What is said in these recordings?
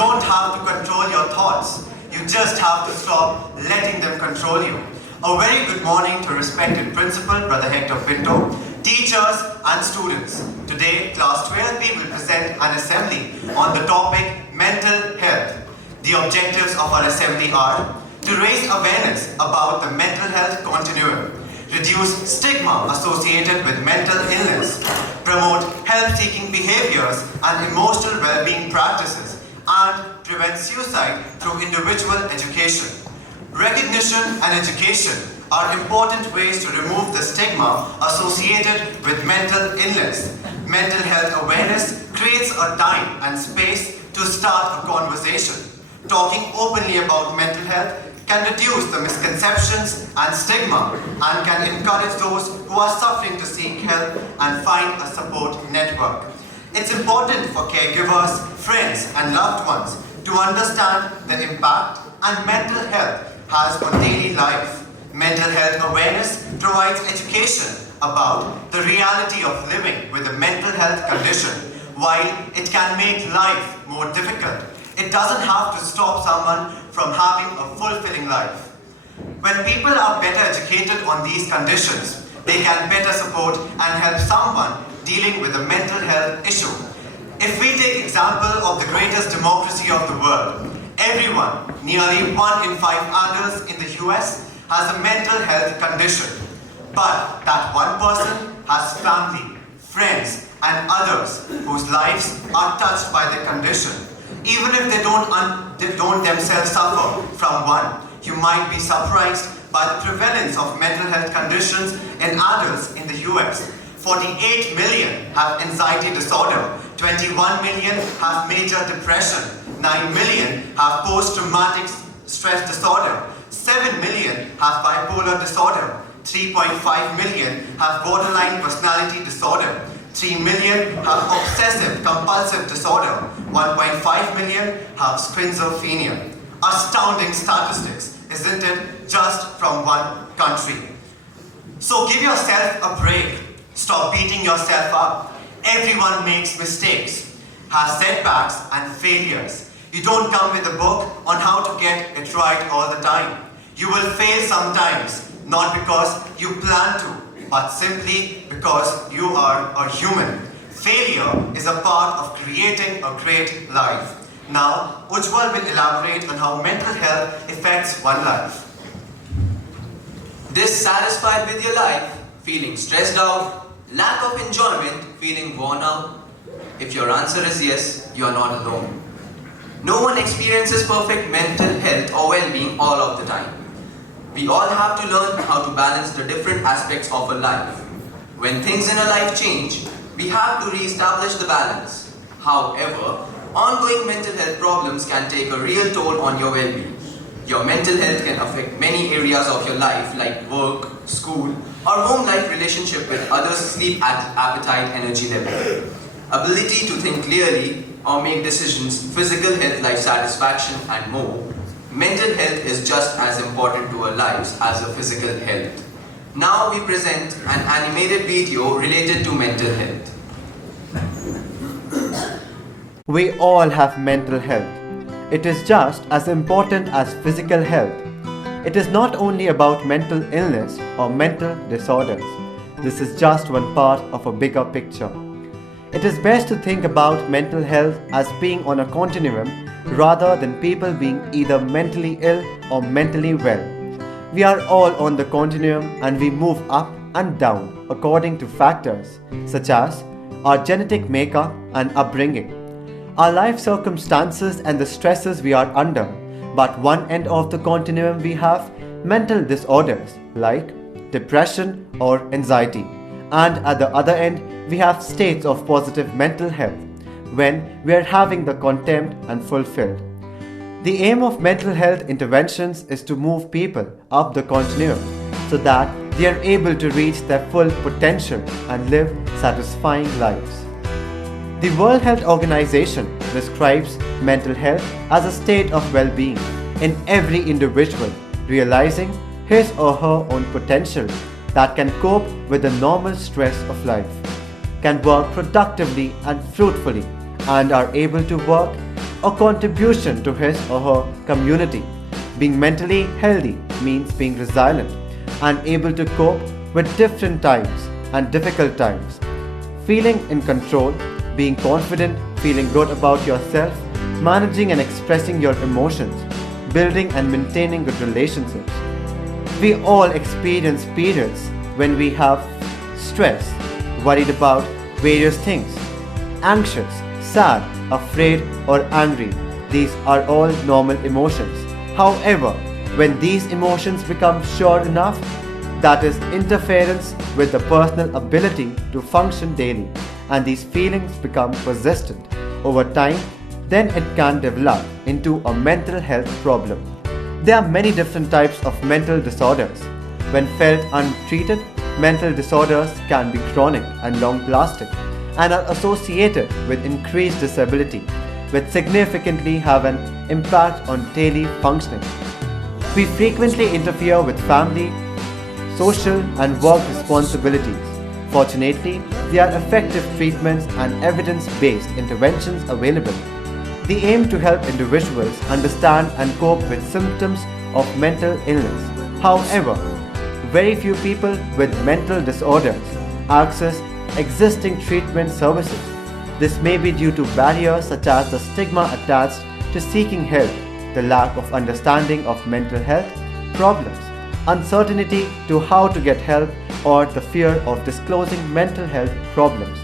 don't have to control your thoughts. You just have to stop letting them control you. A very good morning to respected Principal, Brother Hector Pinto, teachers and students. Today, Class 12B will present an assembly on the topic mental health. The objectives of our assembly are to raise awareness about the mental health continuum, reduce stigma associated with mental illness, promote health-seeking behaviors and emotional well-being practices, and prevent suicide through individual education. Recognition and education are important ways to remove the stigma associated with mental illness. Mental health awareness creates a time and space to start a conversation. Talking openly about mental health can reduce the misconceptions and stigma and can encourage those who are suffering to seek help and find a support network. It's important for caregivers, friends and loved ones to understand the impact and mental health has on daily life. Mental health awareness provides education about the reality of living with a mental health condition. While it can make life more difficult, it doesn't have to stop someone from having a fulfilling life. When people are better educated on these conditions, they can better support and help someone dealing with a mental health issue. If we take example of the greatest democracy of the world, everyone, nearly 1 in 5 adults in the US, has a mental health condition. But that one person has family, friends, and others whose lives are touched by the condition. Even if they don't themselves suffer from one, you might be surprised by the prevalence of mental health conditions in adults in the US. 48 million have anxiety disorder, 21 million have major depression, 9 million have post-traumatic stress disorder, 7 million have bipolar disorder, 3.5 million have borderline personality disorder, 3 million have obsessive compulsive disorder, 1.5 million have schizophrenia. Astounding statistics, isn't it? Just from one country. So give yourself a break. Stop beating yourself up. Everyone makes mistakes, has setbacks and failures. You don't come with a book on how to get it right all the time. You will fail sometimes, not because you plan to, but simply because you are a human. Failure is a part of creating a great life. Now, Ujjwal will elaborate on how mental health affects one life. Dissatisfied with your life, feeling stressed out, lack of enjoyment, feeling worn out? If your answer is yes, you are not alone. No one experiences perfect mental health or well-being all of the time. We all have to learn how to balance the different aspects of a life. When things in a life change, we have to re-establish the balance. However, ongoing mental health problems can take a real toll on your well-being. Your mental health can affect many areas of your life like work, school, or home life, relationship with others, sleep, appetite, energy level, ability to think clearly or make decisions, physical health, life satisfaction, and more. Mental health is just as important to our lives as a physical health. Now we present an animated video related to mental health. We all have mental health. It is just as important as physical health. It is not only about mental illness or mental disorders. This is just one part of a bigger picture. It is best to think about mental health as being on a continuum rather than people being either mentally ill or mentally well. We are all on the continuum and we move up and down according to factors such as our genetic makeup and upbringing, our life circumstances and the stresses we are under. But one end of the continuum we have mental disorders like depression or anxiety, and at the other end we have states of positive mental health when we are having the contempt and fulfilled. The aim of mental health interventions is to move people up the continuum so that they are able to reach their full potential and live satisfying lives. The World Health Organization describes mental health as a state of well-being in every individual realizing his or her own potential that can cope with the normal stress of life, can work productively and fruitfully, and are able to work or contribution to his or her community. Being mentally healthy means being resilient and able to cope with different times and difficult times. Feeling in control, being confident, feeling good about yourself, managing and expressing your emotions, building and maintaining good relationships. We all experience periods when we have stress, worried about various things, anxious, sad, afraid, or angry. These are all normal emotions. However, when these emotions become sure enough, that is interference with the personal ability to function daily, and these feelings become persistent over time, then it can develop into a mental health problem. There are many different types of mental disorders. When felt untreated, mental disorders can be chronic and long-lasting and are associated with increased disability, which significantly have an impact on daily functioning. We frequently interfere with family, social and work responsibilities. Fortunately, there are effective treatments and evidence-based interventions available. They aim to help individuals understand and cope with symptoms of mental illness. However, very few people with mental disorders access existing treatment services. This may be due to barriers such as the stigma attached to seeking help, the lack of understanding of mental health problems, uncertainty to how to get help, or the fear of disclosing mental health problems.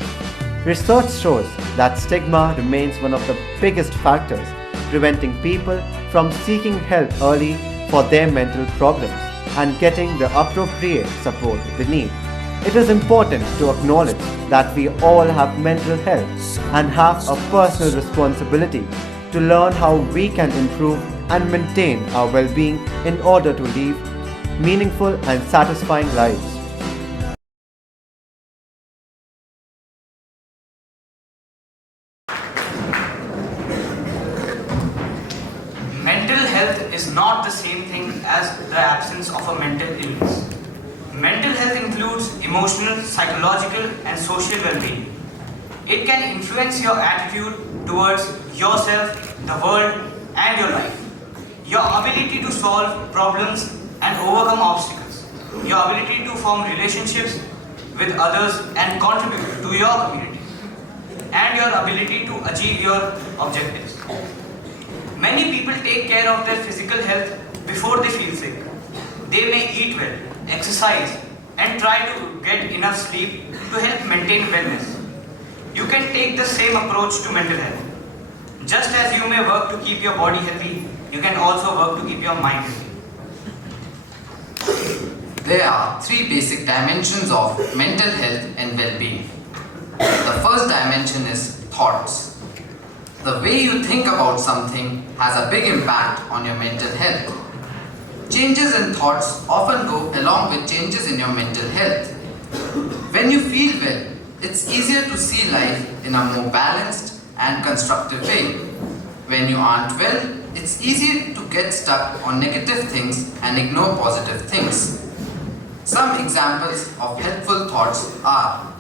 Research shows that stigma remains one of the biggest factors preventing people from seeking help early for their mental problems and getting the appropriate support they need. It is important to acknowledge that we all have mental health and have a personal responsibility to learn how we can improve and maintain our well-being in order to live meaningful and satisfying lives. Mental health is not the same thing as the absence of a mental illness. Mental health includes emotional, psychological, and social well-being. It can influence your attitude towards yourself, the world, and your life. Your ability to solve problems and overcome obstacles. Your ability to form relationships with others and contribute to your community. And your ability to achieve your objectives. Many people take care of their physical health before they feel sick. They may eat well, exercise, and try to get enough sleep to help maintain wellness. You can take the same approach to mental health. Just as you may work to keep your body healthy, you can also work to keep your mind healthy. There are three basic dimensions of mental health and well-being. The first dimension is thoughts. The way you think about something has a big impact on your mental health. Changes in thoughts often go along with changes in your mental health. When you feel well, it's easier to see life in a more balanced and constructive way. When you aren't well, it's easy to get stuck on negative things and ignore positive things. Some examples of helpful thoughts are: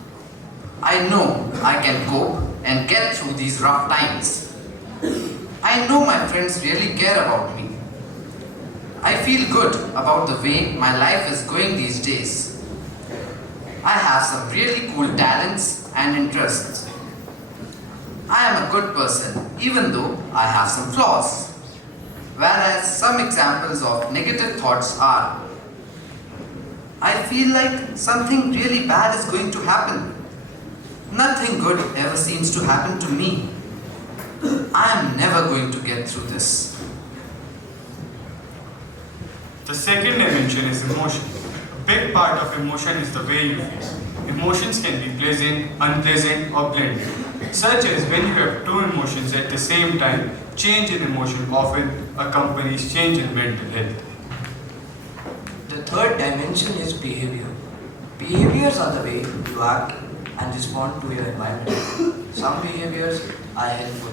I know I can cope and get through these rough times. I know my friends really care about me. I feel good about the way my life is going these days. I have some really cool talents and interests. I am a good person even though I have some flaws. Whereas some examples of negative thoughts are: I feel like something really bad is going to happen. Nothing good ever seems to happen to me. I am never going to get through this. The second dimension is emotion. A big part of emotion is the way you feel. Emotions can be pleasant, unpleasant, or blended. Such as when you have two emotions at the same time, change in emotion often accompanies change in mental health. The third dimension is behavior. Behaviors are the way you act and respond to your environment. Some behaviors are helpful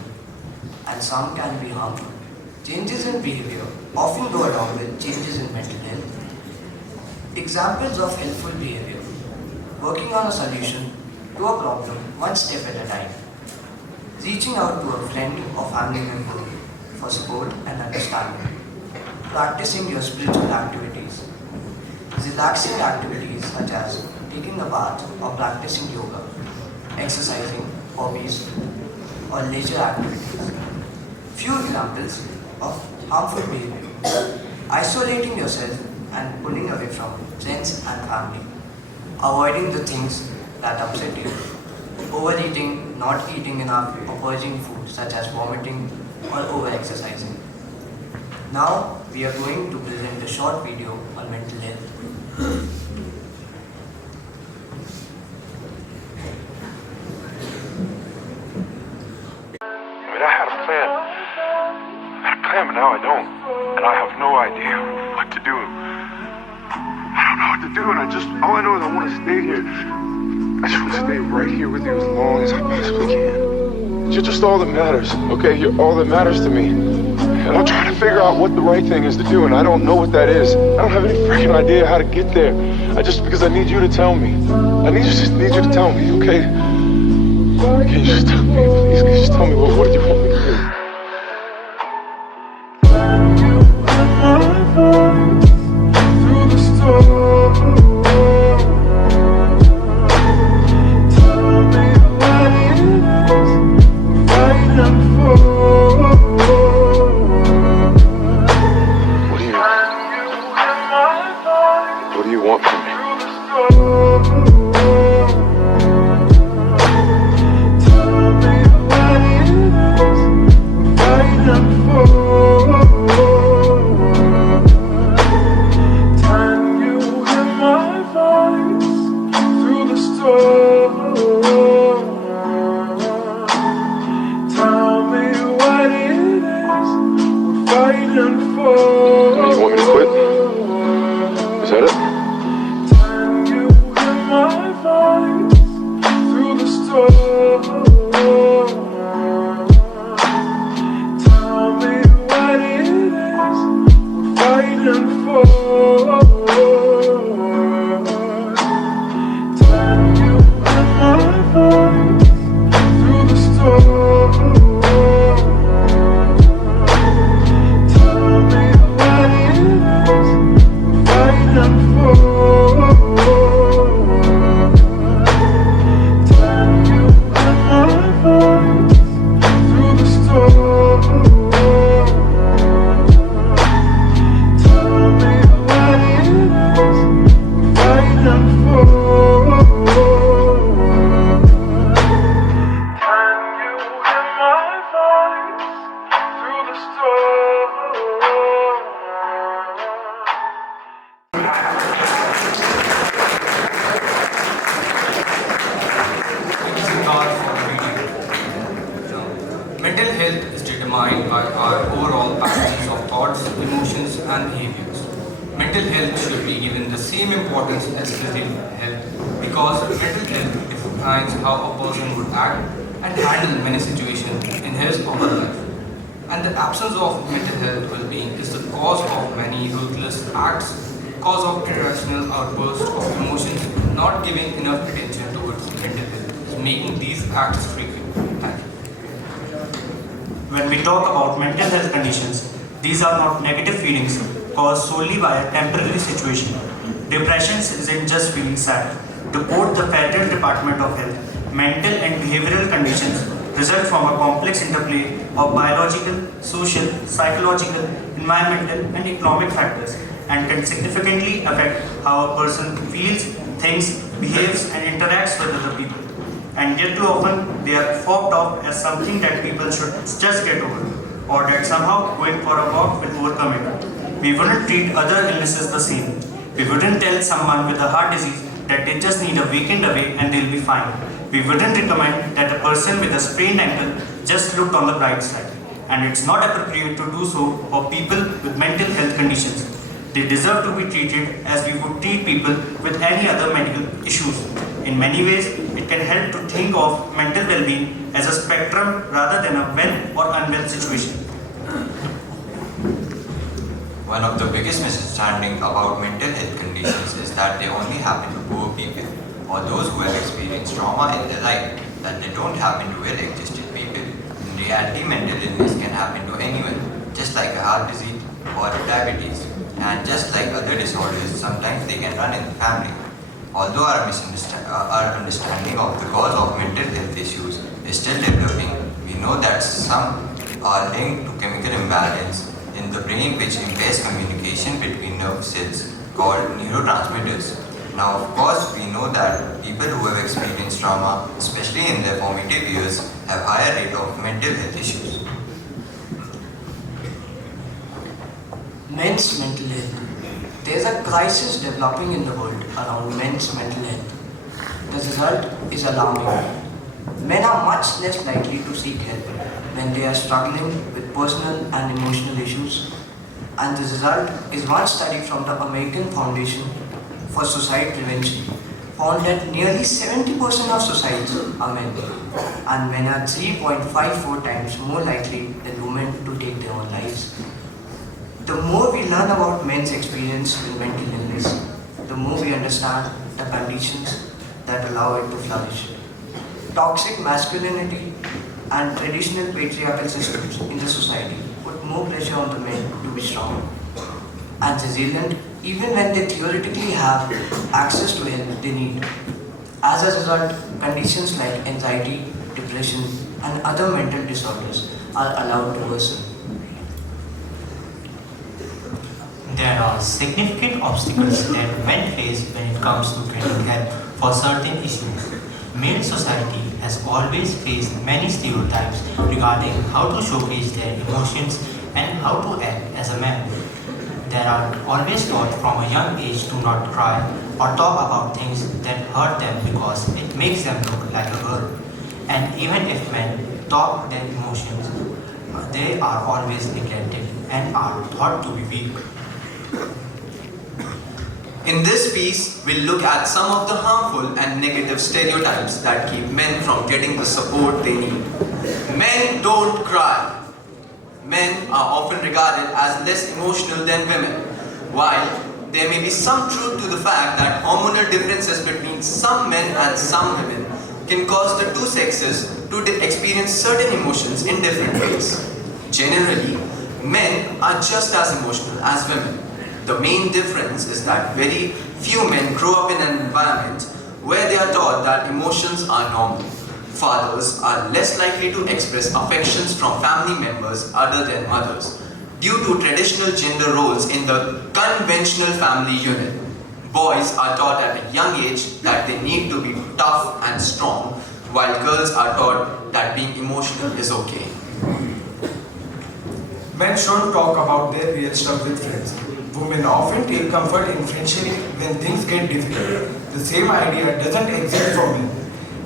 and some can be harmful. Changes in behavior often go along with changes in mental health. Examples of helpful behavior: working on a solution to a problem one step at a time, reaching out to a friend or family member for support and understanding, practicing your spiritual activities, relaxing activities such as taking a bath or practicing yoga, exercising, hobbies, or leisure activities. Few examples of harmful behavior: isolating yourself and pulling away from friends and family, avoiding the things that upset you, overeating, not eating enough or purging food such as vomiting or over-exercising. Now we are going to present a short video on mental health. I had a plan. But now I don't. And I have no idea what to do. I don't know what to do, and all I know is I want to stay here. I just want to stay right here with you as long as I possibly can. You're just all that matters, okay? You're all that matters to me. And I'm trying to figure out what the right thing is to do, and I don't know what that is. I don't have any freaking idea how to get there. Because I need you to tell me. I just need you to tell me, okay? Can you just tell me, please? Can you just tell me what do you want me to do? What do you want from me? You want me to quit? Is that it? Mental health is determined by our overall patterns of thoughts, emotions, and behaviors. Mental health should be given the same importance as physical health because mental health defines how a person would act and handle many situations in his or her life. And the absence of mental health well-being is the cause of many ruthless acts, cause of irrational outbursts of emotions, not giving enough attention towards mental health, is making these acts frequent. Thank you. When we talk about mental health conditions, these are not negative feelings caused solely by a temporary situation. Depression isn't just feeling sad. To quote the Federal Department of Health, mental and behavioral conditions result from a complex interplay of biological, social, psychological, environmental, and economic factors and can significantly affect how a person feels, thinks, behaves, and interacts with other people. And yet too often they are fobbed off as something that people should just get over, or that somehow going for a walk will overcome it. We wouldn't treat other illnesses the same. We wouldn't tell someone with a heart disease that they just need a weekend away and they'll be fine. We wouldn't recommend that a person with a sprained ankle just look on the bright side. And it's not appropriate to do so for people with mental health conditions. They deserve to be treated as we would treat people with any other medical issues. In many ways, it can help to think of mental well-being as a spectrum rather than a well or unwell situation. One of the biggest misunderstandings about mental health conditions is that they only happen to poor people or those who have experienced trauma in their life, that they don't happen to well-adjusted people reality, mental illness can happen to anyone, just like a heart disease or diabetes. And just like other disorders, sometimes they can run in the family. Although our understanding of the cause of mental health issues is still developing, we know that some are linked to chemical imbalance in the brain which impairs communication between nerve cells called neurotransmitters. Now, of course, we know that people who have experienced trauma, especially in their formative years, have higher rate of mental health issues. Men's mental health. There is a crisis developing in the world around men's mental health. The result is alarming. Men are much less likely to seek help when they are struggling with personal and emotional issues. And the result is one study from the American Foundation for Suicide Prevention found that nearly 70% of suicides are men, and men are 3.54 times more likely than women to take their own lives. The more we learn about men's experience with mental illness, the more we understand the conditions that allow it to flourish. Toxic masculinity and traditional patriarchal systems in the society put more pressure on the men to be strong and resilient even when they theoretically have access to help they need. As a result, conditions like anxiety, depression, and other mental disorders are allowed to worsen. There are significant obstacles that men face when it comes to getting help for certain issues. Male society has always faced many stereotypes regarding how to showcase their emotions and how to act as a man. There are always taught from a young age to not cry or talk about things that hurt them because it makes them look like a girl. And even if men talk their emotions, they are always neglected and are thought to be weak. In this piece, we'll look at some of the harmful and negative stereotypes that keep men from getting the support they need. Men don't cry. Men are often regarded as less emotional than women. While there may be some truth to the fact that hormonal differences between some men and some women can cause the two sexes to experience certain emotions in different ways. Generally, men are just as emotional as women. The main difference is that very few men grow up in an environment where they are taught that emotions are normal. Fathers are less likely to express affections from family members other than mothers due to traditional gender roles in the conventional family unit. Boys are taught at a young age that they need to be tough and strong, while girls are taught that being emotional is okay. Men shouldn't talk about their real stuff with friends. Women often take comfort in friendship when things get difficult. The same idea doesn't exist for men.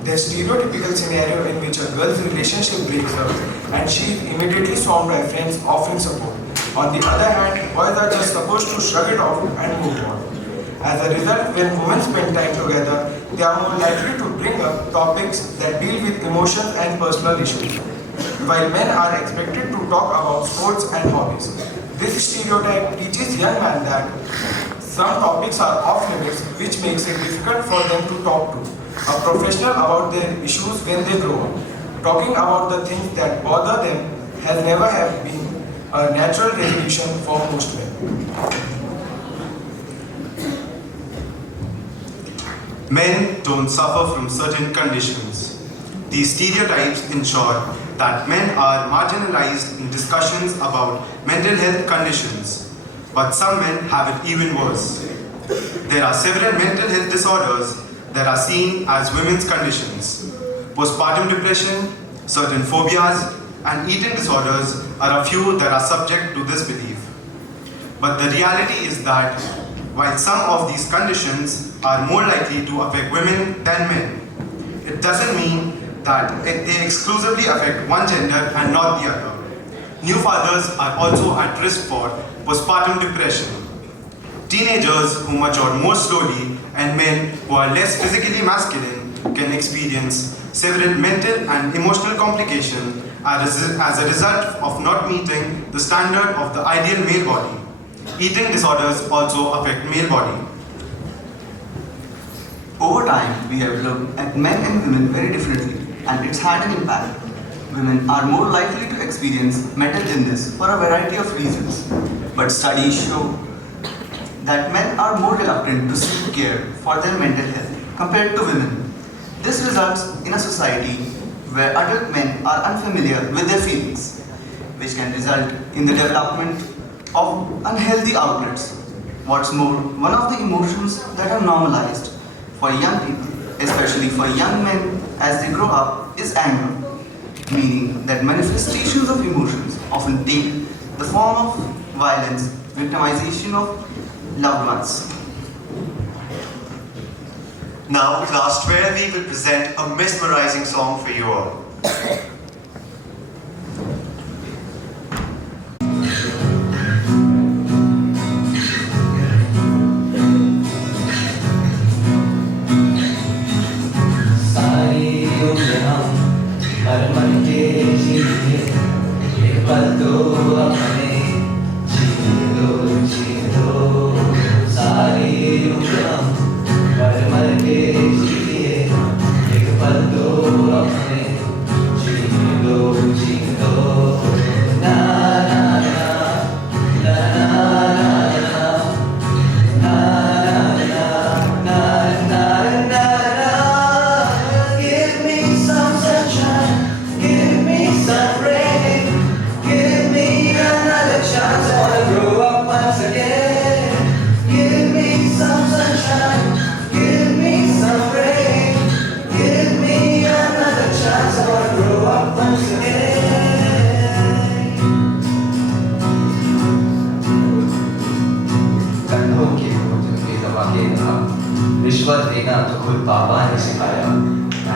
The stereotypical scenario in which a girl's relationship breaks up and she is immediately swarmed by friends offering support. On the other hand, boys are just supposed to shrug it off and move on. As a result, when women spend time together, they are more likely to bring up topics that deal with emotions and personal issues, while men are expected to talk about sports and hobbies. This stereotype teaches young men that some topics are off limits, which makes it difficult for them to talk to a professional about their issues when they grow up. Talking about the things that bother them has never have been a natural resolution for most men. Men don't suffer from certain conditions. These stereotypes ensure that men are marginalized in discussions about mental health conditions, but some men have it even worse. There are several mental health disorders that are seen as women's conditions. Postpartum depression, certain phobias, and eating disorders are a few that are subject to this belief. But the reality is that while some of these conditions are more likely to affect women than men, it doesn't mean that they exclusively affect one gender and not the other. New fathers are also at risk for postpartum depression. Teenagers who mature more slowly and men who are less physically masculine can experience several mental and emotional complications as a result of not meeting the standard of the ideal male body. Eating disorders also affect male body. Over time, we have looked at men and women very differently, and it's had an impact. women are more likely to experience mental illness for a variety of reasons. But studies show that men are more reluctant to seek care for their mental health compared to women. This results in a society where adult men are unfamiliar with their feelings, which can result in the development of unhealthy outlets. What's more, one of the emotions that are normalized for young people, especially for young men as they grow up, is anger, meaning that manifestations of emotions often take the form of violence, victimization of loved ones. Now, class 12, we will present a mesmerizing song for you all. रिश्वत लेना तो खुद पापा ने सिखाया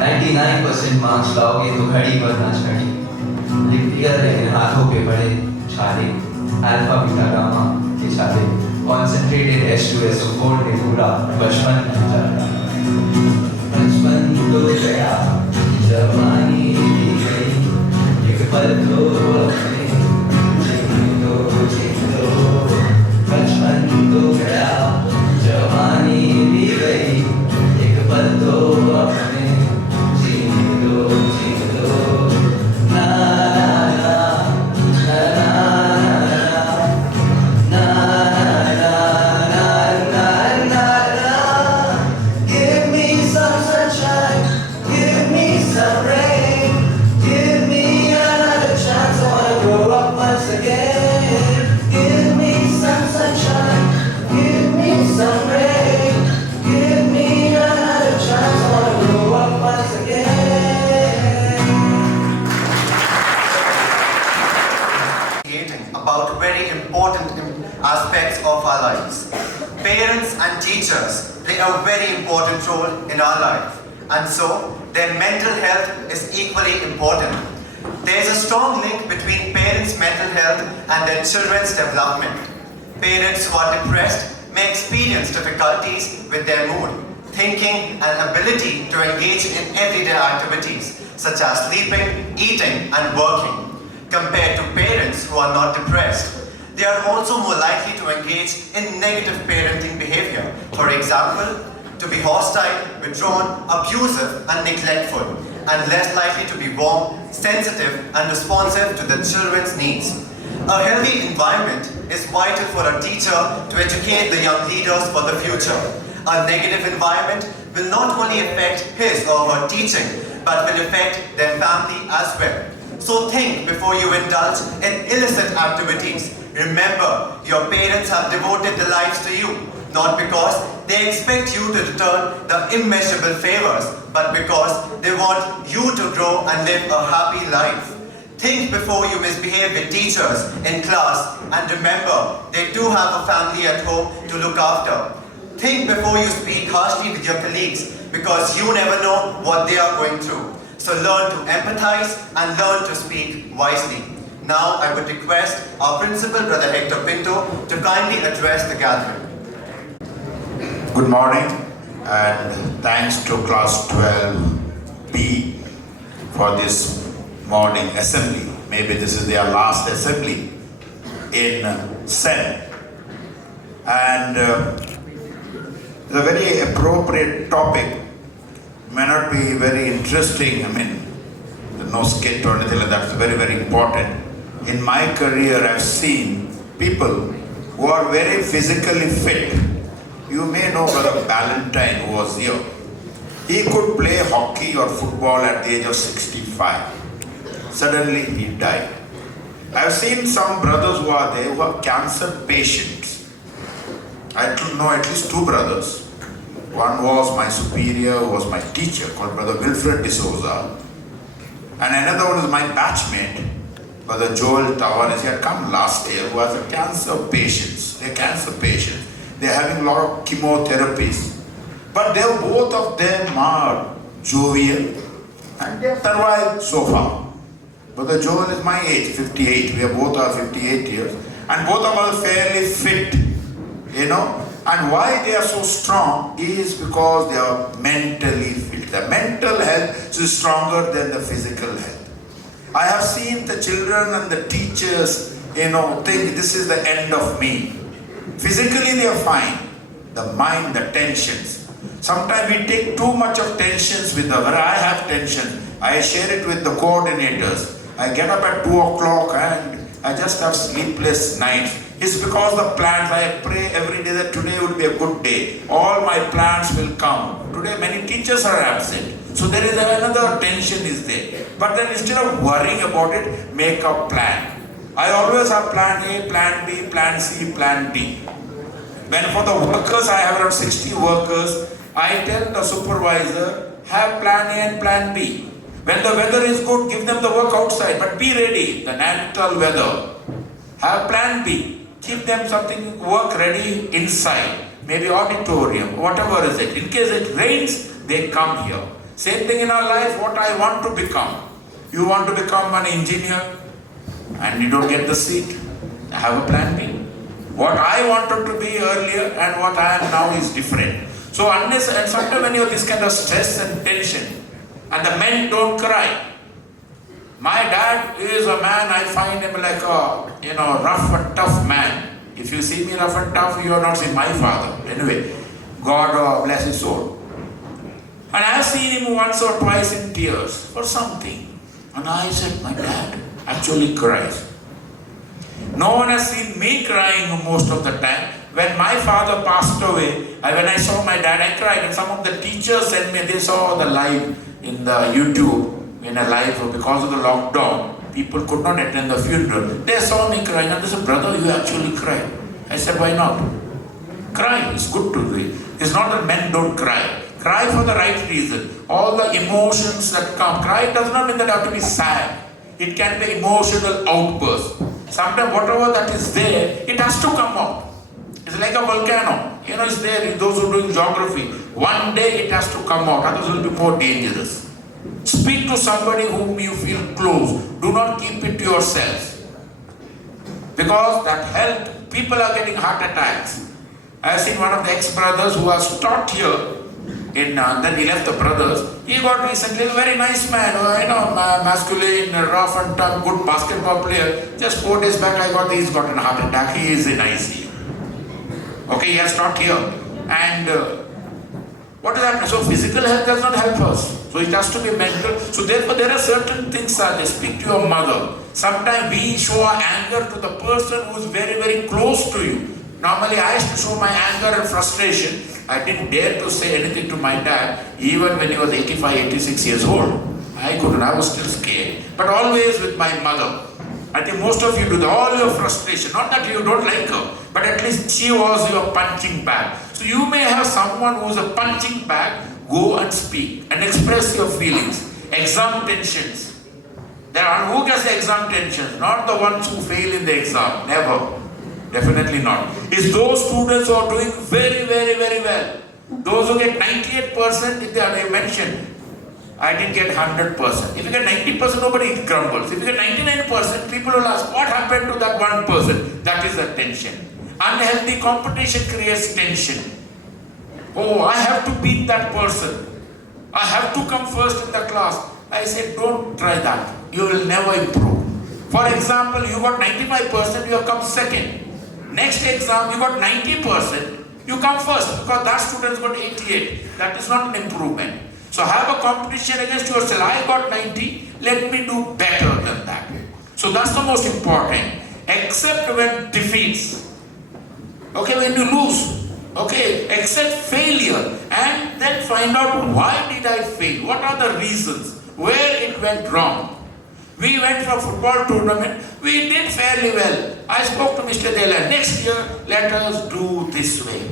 99% marks लाओगे तो घड़ी भरना छड़ी लिख दिया लेकिन हाथों पे बड़े छाले अल्फा बीटा गामा के छाले कॉन्सेंट्रेटेड H2SO4 ने पूरा बचपन गुजारा बचपन तो गया जवानी भी गई एक पल तो अपने बचपन तो गया जवानी भी गई एक पल तो अपने जी दो ना ना ना ना ना ना ना ना give me some sunshine give me some rain give me another chance I wanna grow up once again give me some sunshine give me some rain give me another chance I wanna grow up once again About very important aspects of our lives. Parents and teachers play a very important role in our life, and so their mental health is equally important. There is a strong link between parents' mental health and their children's development. Parents who are depressed may experience difficulties with their mood, thinking, and ability to engage in everyday activities such as sleeping, eating, and working. Compared to parents who are not depressed, they are also more likely to engage in negative parenting behavior. For example, to be hostile, withdrawn, abusive, and neglectful, and less likely to be warm, sensitive, and responsive to the children's needs. A healthy environment is vital for a teacher to educate the young leaders for the future. A negative environment will not only affect his or her teaching, but will affect their family as well. So think before you indulge in illicit activities. Remember, your parents have devoted their lives to you, not because they expect you to return the immeasurable favors, but because they want you to grow and live a happy life. Think before you misbehave with teachers in class, and remember, they too have a family at home to look after. Think before you speak harshly with your colleagues, because you never know what they are going through. So learn to empathize and learn to speak wisely. Now I would request our principal, Brother Hector Pinto, to kindly address the gathering. Good morning, and thanks to class 12B for this morning assembly. Maybe this is their last assembly in Sen. And it's a very appropriate topic. May not be very interesting. I mean, the no skit or anything like that. It's very, very important. In my career, I've seen people who are very physically fit. You may know Brother Ballantyne who was here. He could play hockey or football at the age of 65. Suddenly he died. I've seen some brothers who are there who are cancer patients. I know at least two brothers. One was my superior, who was my teacher, called Brother Wilfred D'Souza. And another one is my batchmate, Brother Joel Tavares. He had come last year, who was a cancer patients. They're cancer patients. They're having a lot of chemotherapies. But both of them are jovial and they have survived so far. Brother Joel is my age, 58. We are both are 58 years. And both of us are fairly fit, you know. And why they are so strong is because they are mentally fit. The mental health is stronger than the physical health. I have seen the children and the teachers, think this is the end of me. Physically they are fine. The mind, the tensions. Sometimes we take too much of tensions with where I have tension. I share it with the coordinators. I get up at 2 o'clock and I just have sleepless nights. It's because the plans, I pray every day that today will be a good day. All my plans will come. Today many teachers are absent. So there is another tension is there. But then instead of worrying about it, make a plan. I always have plan A, plan B, plan C, plan D. When for the workers, I have around 60 workers, I tell the supervisor, have plan A and plan B. When the weather is good, give them the work outside, but be ready, the Nainital weather. Have plan B. Keep them something work ready inside, maybe auditorium, whatever is it. In case it rains, they come here. Same thing in our life, what I want to become. You want to become an engineer and you don't get the seat. I have a plan B. What I wanted to be earlier and what I am now is different. So unless, and sometimes when you have this kind of stress and tension, and the men don't cry. My dad is a man, I find him like a, rough and tough man. If you see me rough and tough, you are not seeing my father. Anyway, God bless his soul. And I have seen him once or twice in tears for something. And I said, my dad actually cries. No one has seen me crying most of the time. When my father passed away, when I saw my dad, I cried. And some of the teachers sent me, they saw the live in the YouTube. In a life, because of the lockdown, people could not attend the funeral. They saw me crying and they said, brother, you actually cried. I said, why not? Cry, it's good to do it. It's not that men don't cry. Cry for the right reason. All the emotions that come. Cry does not mean that you have to be sad. It can be emotional outburst. Sometimes whatever that is there, it has to come out. It's like a volcano. It's there, those who are doing geography. One day it has to come out, others will be more dangerous. Speak to somebody whom you feel close. Do not keep it to yourself. Because that health, people are getting heart attacks. I have seen one of the ex-brothers who was taught here, then he left the brothers. He got recently a very nice man, masculine, rough and tough, good basketball player. Just 4 days back he's got a heart attack. He is in ICU. Okay, he has taught here. And what does that mean? So physical health does not help us. So it has to be mental. So therefore there are certain things that they speak to your mother. Sometimes we show our anger to the person who is very, very close to you. Normally I used to show my anger and frustration. I didn't dare to say anything to my dad, even when he was 85, 86 years old. I couldn't, I was still scared. But always with my mother. I think most of you do that, all your frustration. Not that you don't like her, but at least she was your punching bag. So you may have someone who is a punching bag. Go and speak and express your feelings. Exam tensions. There are who gets the exam tensions? Not the ones who fail in the exam. Never. Definitely not. It's those students who are doing very, very, very well. Those who get 98%, if they mentioned, I didn't get 100%. If you get 90%, nobody grumbles. If you get 99%, people will ask, what happened to that 1%? That is the tension. Unhealthy competition creates tension. Oh, I have to beat that person. I have to come first in the class. I said, don't try that. You will never improve. For example, you got 95%, you have come second. Next exam, you got 90%, you come first because that student got 88. That is not an improvement. So have a competition against yourself. I got 90, let me do better than that. So that's the most important. Except when defeats. Okay, when you lose. Okay, accept failure and then find out why did I fail? What are the reasons? Where it went wrong? We went for a football tournament. We did fairly well. I spoke to Mr. Dela. Next year, let us do this way.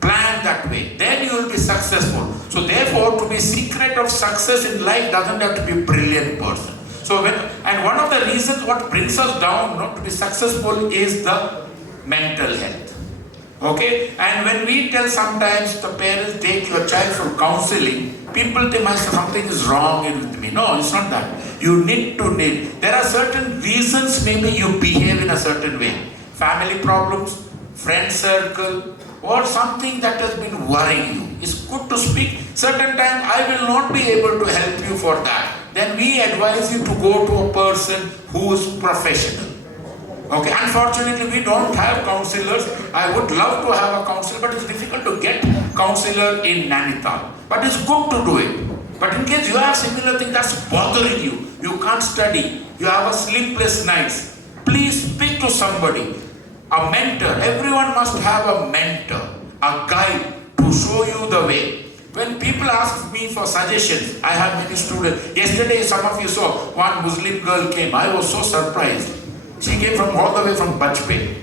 Plan that way. Then you will be successful. So therefore, to be secret of success in life doesn't have to be a brilliant person. So and one of the reasons what brings us down not to be successful is the mental health. Okay? And when we tell sometimes the parents take your child for counseling, people think something is wrong with me. No, it's not that. You need to need. There are certain reasons maybe you behave in a certain way. Family problems, friend circle, or something that has been worrying you. It's good to speak. Certain time I will not be able to help you for that. Then we advise you to go to a person who is professional. Okay, unfortunately we don't have counselors. I would love to have a counselor, but it's difficult to get counselor in Nainital. But it's good to do it. But in case you have similar thing that's bothering you, you can't study, you have a sleepless nights, please speak to somebody, a mentor. Everyone must have a mentor, a guide to show you the way. When people ask me for suggestions, I have many students. Yesterday some of you saw one Muslim girl came. I was so surprised. She came from all the way from Bajpayee,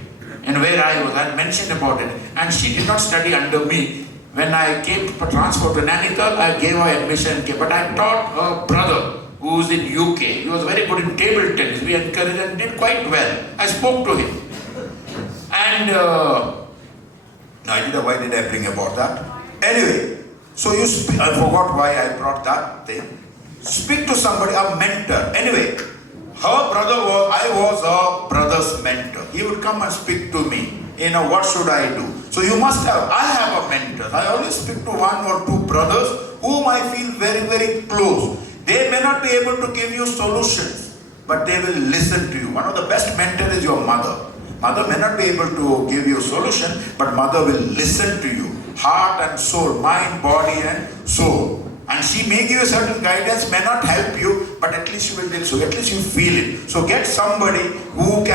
and where I was, I mentioned about it, and she did not study under me. When I came to transfer to Nainital, I gave her admission, but I taught her brother who was in UK. He was very good in table tennis. We encouraged and did quite well. I spoke to him. And why did I bring about that? Anyway, so I forgot why I brought that thing. Speak to somebody, a mentor. Anyway, I was her brother's mentor. He would come and speak to me. What should I do? So I have a mentor. I always speak to one or two brothers whom I feel very, very close. They may not be able to give you solutions, but they will listen to you. One of the best mentors is your mother. Mother may not be able to give you a solution, but mother will listen to you. Heart and soul, mind, body and soul. And she may give you certain guidance, may not help you, but at least she will tell you, so at least you feel it. So get somebody whom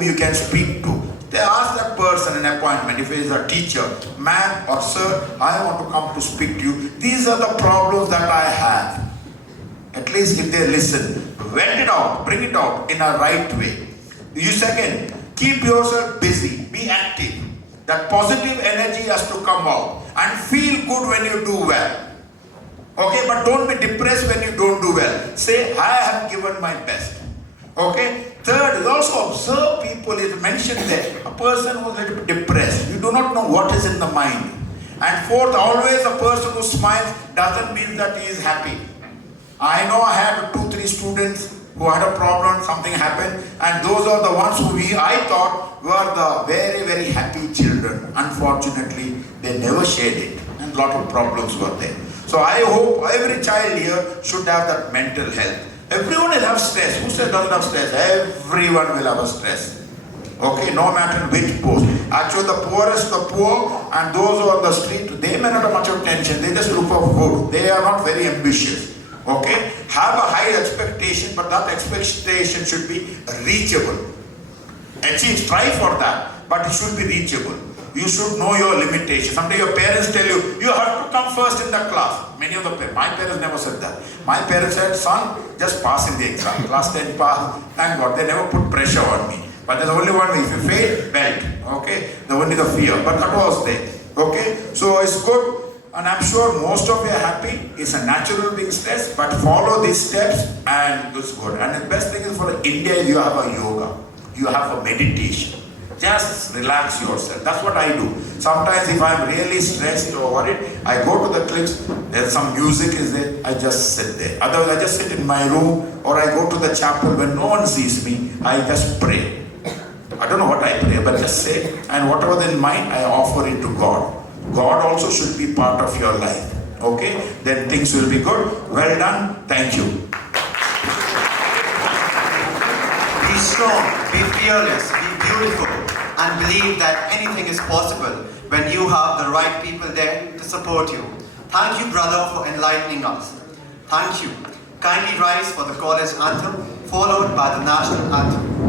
you can speak to. They ask that person an appointment, if he is a teacher, ma'am or sir, I want to come to speak to you. These are the problems that I have. At least if they listen, vent it out, bring it out in a right way. Second, keep yourself busy, be active. That positive energy has to come out and feel good when you do well. Okay, but don't be depressed when you don't do well. Say, I have given my best. Okay. Third is also observe people. Is mentioned there. A person who is a little bit depressed. You do not know what is in the mind. And fourth, always a person who smiles doesn't mean that he is happy. I know I had 2-3 students who had a problem, something happened, and those are the ones who I thought were the very, very happy children. Unfortunately, they never shared it, and a lot of problems were there. So I hope every child here should have that mental health. Everyone will have stress. Who says doesn't have stress? Everyone will have a stress. Okay, no matter which post. Actually, the poorest, the poor, and those who are on the street, they may not have much of tension. They just look for food. They are not very ambitious. Okay, have a high expectation, but that expectation should be reachable. Achieve, strive for that, but it should be reachable. You should know your limitations. Sometimes your parents tell you, you have to come first in the class. Many of the parents, my parents never said that. My parents said, son, just pass in the exam. Class 10 pass, thank God. They never put pressure on me. But there's only one way, if you fail, belt. Okay, the only the fear, but that was there. Okay, so it's good. And I'm sure most of you are happy. It's a natural being stressed, but follow these steps and it's good. And the best thing is for India, you have a yoga. You have a meditation. Just relax yourself. That's what I do. Sometimes if I'm really stressed or worried, I go to the cliffs, there's some music is there, I just sit there. Otherwise, I just sit in my room or I go to the chapel when no one sees me, I just pray. I don't know what I pray, but just say, and whatever is in mind, I offer it to God. God also should be part of your life. Okay? Then things will be good. Well done. Thank you. Be strong, be fearless, be beautiful, and believe that anything is possible when you have the right people there to support you. Thank you, brother, for enlightening us. Thank you. Kindly rise for the college anthem, followed by the national anthem.